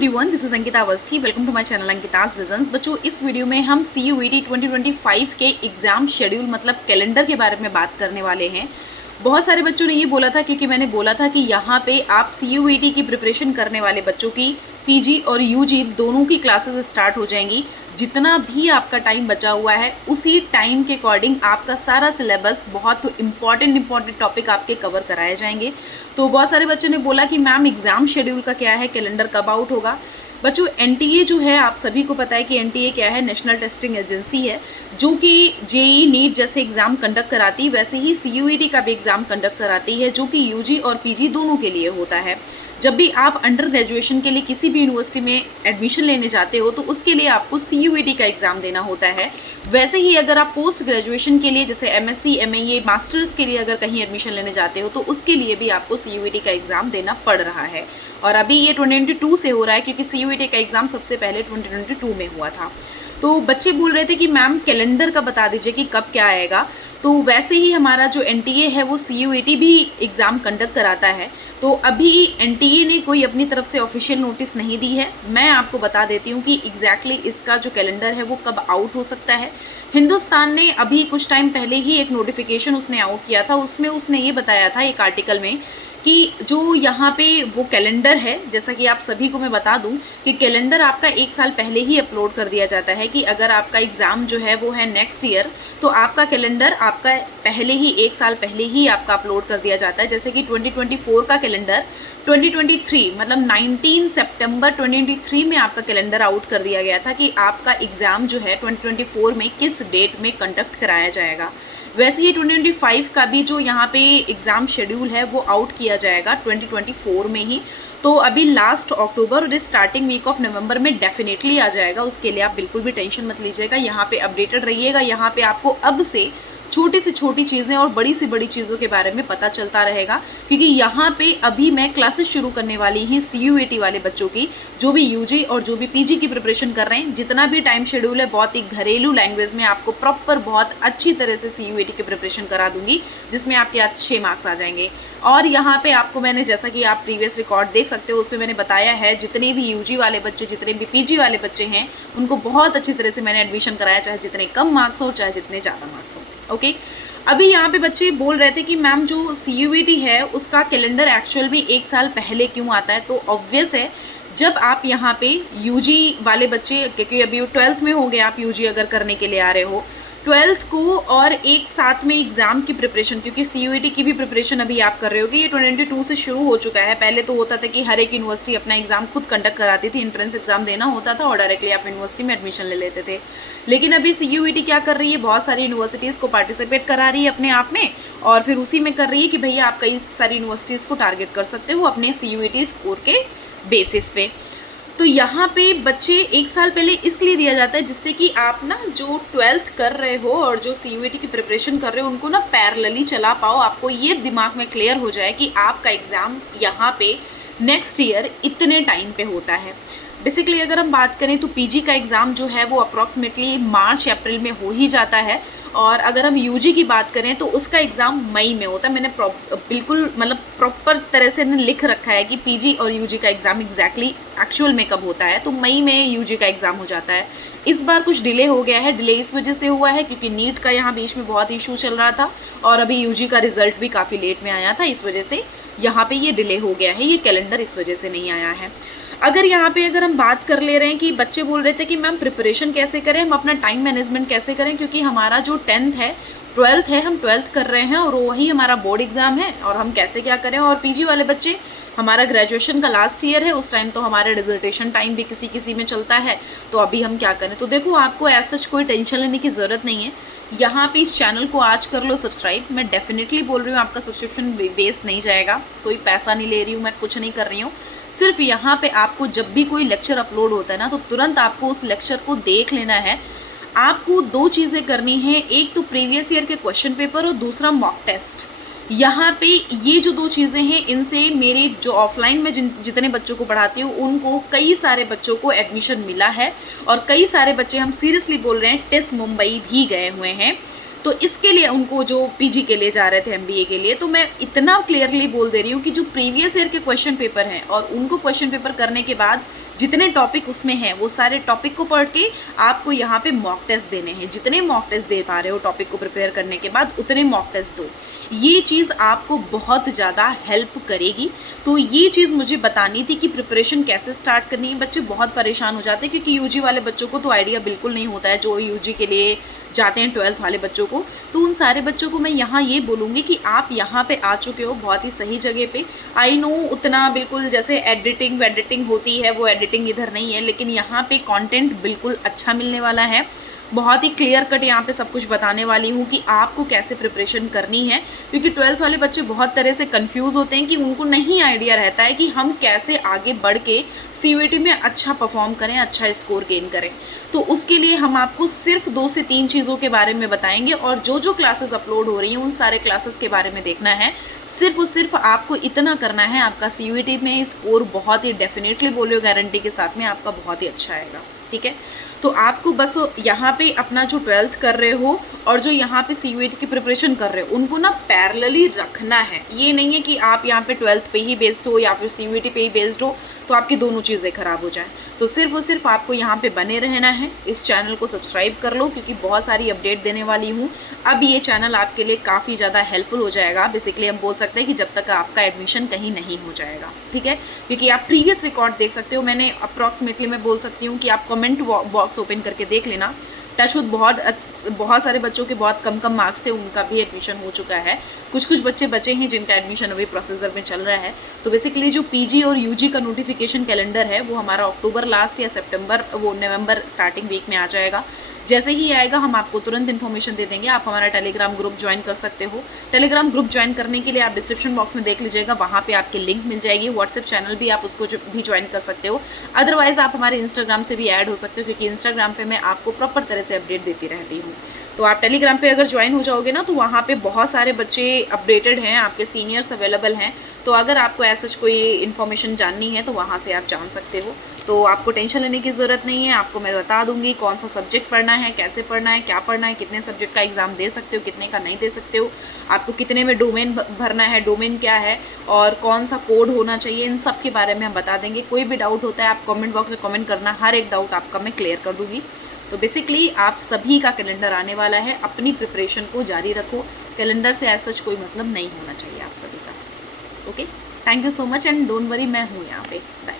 Everyone, this is Ankita Awasthi. Welcome to my channel Ankita's visions. बच्चों, इस video में हम CUET 2025 के एग्जाम शेड्यूल मतलब कैलेंडर के बारे में बात करने वाले हैं। बहुत सारे बच्चों ने ये बोला था, क्योंकि मैंने बोला था कि यहाँ पे आप CUET की प्रिपरेशन करने वाले बच्चों की PG और UG दोनों की क्लासेस स्टार्ट हो जाएंगी। जितना भी आपका टाइम बचा हुआ है उसी टाइम के अकॉर्डिंग आपका सारा सिलेबस, बहुत इंपॉर्टेंट टॉपिक आपके कवर कराए जाएंगे। तो बहुत सारे बच्चों ने बोला कि मैम एग्जाम शेड्यूल का क्या है, कैलेंडर कब आउट होगा। बच्चों, NTA जो है, आप सभी को पता है कि NTA क्या है, नेशनल टेस्टिंग एजेंसी है, जो कि JEE नीट जैसे एग्जाम कंडक्ट कराती है, वैसे ही CUET का भी एग्जाम कंडक्ट कराती है, जो कि UG और PG दोनों के लिए होता है। जब भी आप अंडर ग्रेजुएशन के लिए किसी भी यूनिवर्सिटी में एडमिशन लेने जाते हो तो उसके लिए आपको CUET का एग्ज़ाम देना होता है। वैसे ही अगर आप पोस्ट ग्रेजुएशन के लिए, जैसे MSc MA मास्टर्स के लिए अगर कहीं एडमिशन लेने जाते हो तो उसके लिए भी आपको CUET का एग्ज़ाम देना पड़ रहा है। और अभी ये 2022 से हो रहा है, क्योंकि CUET का एग्ज़ाम सबसे पहले 2022 में हुआ था। तो बच्चे बोल रहे थे कि मैम कैलेंडर का बता दीजिए कि कब क्या आएगा। तो वैसे ही हमारा जो NTA है वो CUET भी एग्ज़ाम कंडक्ट कराता है। तो अभी NTA ने कोई अपनी तरफ से ऑफिशियल नोटिस नहीं दी है। मैं आपको बता देती हूँ कि एग्जैक्टली इसका जो कैलेंडर है वो कब आउट हो सकता है। हिंदुस्तान ने अभी कुछ टाइम पहले ही एक नोटिफिकेशन उसने आउट किया था, उसमें उसने ये बताया था एक आर्टिकल में कि जो यहाँ पे वो कैलेंडर है, जैसा कि आप सभी को मैं बता दूं कि कैलेंडर आपका 1 साल पहले ही अपलोड कर दिया जाता है। कि अगर आपका एग्ज़ाम जो है वो है नेक्स्ट ईयर, तो आपका कैलेंडर आपका पहले ही 1 साल पहले ही आपका अपलोड कर दिया जाता है। जैसे कि 2024 का कैलेंडर 2023 मतलब 19 सितंबर 2023 में आपका कैलेंडर आउट कर दिया गया था कि आपका एग्ज़ाम जो है 2024 में किस डेट में कंडक्ट कराया जाएगा। वैसे ही 2025 का भी जो यहाँ पे एग्ज़ाम शेड्यूल है वो आउट किया जाएगा 2024 में ही। तो अभी लास्ट अक्टूबर और स्टार्टिंग वीक ऑफ नवंबर में डेफिनेटली आ जाएगा। उसके लिए आप बिल्कुल भी टेंशन मत लीजिएगा, यहाँ पे अपडेटेड रहिएगा। यहाँ पे आपको अब से छोटी से छोटी चीज़ें और बड़ी से बड़ी चीज़ों के बारे में पता चलता रहेगा, क्योंकि यहाँ पे अभी मैं क्लासेस शुरू करने वाली ही CUET वाले बच्चों की, जो भी UG और जो भी PG की प्रिपरेशन कर रहे हैं। जितना भी टाइम शेड्यूल है बहुत ही घरेलू लैंग्वेज में आपको प्रॉपर बहुत अच्छी तरह से CUET की प्रिपरेशन करा दूंगी, जिसमें आपके अच्छे मार्क्स आ जाएंगे। और यहाँ पे आपको मैंने, जैसा कि आप प्रीवियस रिकॉर्ड देख सकते हो, उसमें मैंने बताया है जितने भी UG वाले बच्चे, जितने भी PG वाले बच्चे हैं, उनको बहुत अच्छी तरह से मैंने एडमिशन कराया, चाहे जितने कम मार्क्स हो चाहे जितने ज़्यादा मार्क्स हो। ओके, अभी यहाँ पे बच्चे बोल रहे थे कि मैम जो CUET है उसका कैलेंडर एक्चुअल में 1 साल पहले क्यों आता है। तो ऑब्वियस है, जब आप यहाँ पे UG वाले बच्चे, क्योंकि अभी 12th में हो गए, आप UG अगर करने के लिए आ रहे हो 12th को, और एक साथ में एग्ज़ाम की प्रिपरेशन, क्योंकि CUET की भी प्रिपरेशन अभी आप कर रहे हो कि ये 2022 से शुरू हो चुका है। पहले तो होता था कि हर एक यूनिवर्सिटी अपना एग्ज़ाम खुद कंडक्ट कराती थी, एंट्रेंस एग्ज़ाम देना होता था और डायरेक्टली आप यूनिवर्सिटी में एडमिशन ले लेते थे। लेकिन अभी CUET क्या कर रही है, बहुत सारी यूनिवर्सिटीज़ को पार्टिसिपेट करा रही है अपने आप में, और फिर उसी में कर रही है कि भैया आप कई सारी यूनिवर्सिटीज़ को टारगेट कर सकते हो अपने CUET स्कोर के बेसिस पे। तो यहाँ पे बच्चे 1 साल पहले इसलिए दिया जाता है जिससे कि आप ना जो 12th कर रहे हो और जो CUET की प्रिपरेशन कर रहे हो उनको ना पैरेलली चला पाओ। आपको ये दिमाग में क्लियर हो जाए कि आपका एग्ज़ाम यहाँ पे नेक्स्ट ईयर इतने टाइम पे होता है। बेसिकली अगर हम बात करें तो PG का एग्ज़ाम जो है वो अप्रॉक्सीमेटली मार्च अप्रैल में हो ही जाता है, और अगर हम UG की बात करें तो उसका एग्ज़ाम मई में होता है। मैंने बिल्कुल मतलब प्रॉपर तरह से लिख रखा है कि PG और UG का एग्ज़ाम एग्जैक्टली एक्चुअल में कब होता है। तो मई में UG का एग्ज़ाम हो जाता है। इस बार कुछ डिले हो गया है। डिले इस वजह से हुआ है क्योंकि नीट का यहाँ बीच में बहुत इशू चल रहा था, और अभी UG का रिजल्ट भी काफ़ी लेट में आया था, इस वजह से यहाँ पे ये डिले हो गया है। ये कैलेंडर इस वजह से नहीं आया है। अगर यहाँ पे अगर हम बात कर ले रहे हैं कि बच्चे बोल रहे थे कि मैम प्रिपरेशन कैसे करें, हम अपना टाइम मैनेजमेंट कैसे करें, क्योंकि हमारा जो 10th है 12th है, हम 12th कर रहे हैं और वही हमारा बोर्ड एग्ज़ाम है, और हम कैसे क्या करें। और PG वाले बच्चे, हमारा ग्रेजुएशन का लास्ट ईयर है, उस टाइम तो हमारा डिसर्टेशन टाइम भी किसी किसी में चलता है, तो अभी हम क्या करें। तो देखो, आपको ऐसा कोई टेंशन लेने की ज़रूरत नहीं है। यहाँ पे इस चैनल को आज कर लो सब्सक्राइब। मैं डेफिनेटली बोल रही हूँ, आपका सब्सक्रिप्शन वेस्ट नहीं जाएगा, कोई पैसा नहीं ले रही हूँ, मैं कुछ नहीं कर रही हूँ। सिर्फ यहाँ पे आपको जब भी कोई लेक्चर अपलोड होता है ना, तो तुरंत आपको उस लेक्चर को देख लेना है। आपको 2 चीज़ें करनी है, एक तो प्रीवियस ईयर के क्वेश्चन पेपर और दूसरा मॉक टेस्ट। यहाँ पे ये जो 2 चीज़ें हैं, इनसे मेरे जो ऑफलाइन में जितने बच्चों को पढ़ाती हूँ उनको, कई सारे बच्चों को एडमिशन मिला है, और कई सारे बच्चे, हम सीरियसली बोल रहे हैं, टेस्ट मुंबई भी गए हुए हैं। तो इसके लिए उनको जो पीजी के लिए जा रहे थे एमबीए के लिए, तो मैं इतना क्लियरली बोल दे रही हूँ कि जो प्रीवियस ईयर के क्वेश्चन पेपर हैं और उनको क्वेश्चन पेपर करने के बाद जितने टॉपिक उसमें हैं वो सारे टॉपिक को पढ़ के आपको यहाँ पे मॉक टेस्ट देने हैं। जितने मॉक टेस्ट दे पा रहे हो टॉपिक को प्रिपेयर करने के बाद उतने मॉक टेस्ट दो। ये चीज़ आपको बहुत ज़्यादा हेल्प करेगी। तो ये चीज़ मुझे बतानी थी कि प्रिपरेशन कैसे स्टार्ट करनी है। बच्चे बहुत परेशान हो जाते हैं क्योंकि यूजी वाले बच्चों को तो आइडिया बिल्कुल नहीं होता है, जो यूजी के लिए जाते हैं 12th वाले बच्चों को। तो उन सारे बच्चों को मैं यहाँ ये बोलूँगी कि आप यहाँ पे आ चुके हो बहुत ही सही जगह पे। आई नो उतना बिल्कुल जैसे एडिटिंग होती है वो एडिटिंग इधर नहीं है, लेकिन यहाँ पे कंटेंट बिल्कुल अच्छा मिलने वाला है। बहुत ही क्लियर कट यहाँ पे सब कुछ बताने वाली हूँ कि आपको कैसे प्रिपरेशन करनी है, क्योंकि 12th वाले बच्चे बहुत तरह से कंफ्यूज होते हैं कि उनको नहीं आइडिया रहता है कि हम कैसे आगे बढ़ के सीयूईटी में अच्छा परफॉर्म करें, अच्छा स्कोर गेन करें। तो उसके लिए हम आपको सिर्फ 2 से 3 चीज़ों के बारे में बताएंगे और जो क्लासेस अपलोड हो रही हैं उन सारे क्लासेस के बारे में देखना है। सिर्फ और सिर्फ आपको इतना करना है, आपका सीयूईटी में स्कोर बहुत ही डेफिनेटली बोलियो गारंटी के साथ में आपका बहुत ही अच्छा आएगा। ठीक है, तो आपको बस यहाँ पे अपना जो 12th कर रहे हो और जो यहाँ पे सीयूईटी की प्रिपरेशन कर रहे हो उनको ना पैरेलली रखना है। ये नहीं है कि आप यहाँ पे 12th पे ही बेस्ड हो या फिर सीयूईटी पे ही बेस्ड हो तो आपकी दोनों चीज़ें खराब हो जाएं। तो सिर्फ और सिर्फ आपको यहाँ पे बने रहना है। इस चैनल को सब्सक्राइब कर लो क्योंकि बहुत सारी अपडेट देने वाली हूँ। अब ये चैनल आपके लिए काफ़ी ज़्यादा हेल्पफुल हो जाएगा। बेसिकली हम बोल सकते हैं कि जब तक आपका एडमिशन कहीं नहीं हो जाएगा। ठीक है, क्योंकि आप प्रीवियस रिकॉर्ड देख सकते हो। मैंने अप्रॉक्सीमेटली मैं बोल सकती हूँ कि आप कमेंट बॉक्स ओपन करके देख लेना। टचवुड बहुत सारे बच्चों के बहुत कम मार्क्स थे, उनका भी एडमिशन हो चुका है। कुछ बच्चे बचे हैं जिनका एडमिशन अभी प्रोसेसर में चल रहा है। तो बेसिकली जो पीजी और यूजी का नोटिफिकेशन कैलेंडर है वो हमारा अक्टूबर लास्ट या नवंबर स्टार्टिंग वीक में आ जाएगा। जैसे ही आएगा हम आपको तुरंत इन्फॉर्मेशन दे देंगे। आप हमारा टेलीग्राम ग्रुप ज्वाइन कर सकते हो। टेलीग्राम ग्रुप ज्वाइन करने के लिए आप डिस्क्रिप्शन बॉक्स में देख लीजिएगा, वहाँ पे आपके लिंक मिल जाएगी। व्हाट्सएप चैनल भी आप उसको भी ज्वाइन कर सकते हो। अदरवाइज आप हमारे इंस्टाग्राम से भी ऐड हो सकते हो क्योंकि इंस्टाग्राम पे मैं आपको प्रॉपर तरह से अपडेट देती रहती हूँ। तो आप टेलीग्राम पे अगर ज्वाइन हो जाओगे ना तो वहाँ पे बहुत सारे बच्चे अपडेटेड हैं, आपके सीनियर्स अवेलेबल हैं। तो अगर आपको ऐसा कोई इन्फॉर्मेशन जाननी है तो वहाँ से आप जान सकते हो। तो आपको टेंशन लेने की ज़रूरत नहीं है। आपको मैं बता दूंगी कौन सा सब्जेक्ट पढ़ना है, कैसे पढ़ना है, क्या पढ़ना है, कितने सब्जेक्ट का एग्ज़ाम दे सकते हो, कितने का नहीं दे सकते हो, आपको कितने में डोमेन भरना है, डोमेन क्या है और कौन सा कोड होना चाहिए, इन सब के बारे में हम बता देंगे। कोई भी डाउट होता है आप कमेंट बॉक्स में कमेंट करना, हर एक डाउट आपका मैं क्लियर कर दूँगी। तो बेसिकली आप सभी का कैलेंडर आने वाला है। अपनी प्रिपरेशन को जारी रखो। कैलेंडर से ऐसा कोई मतलब नहीं होना चाहिए आप सभी का। Okay, thank you so much and don't worry, मैं हूँ यहाँ पे। बाय।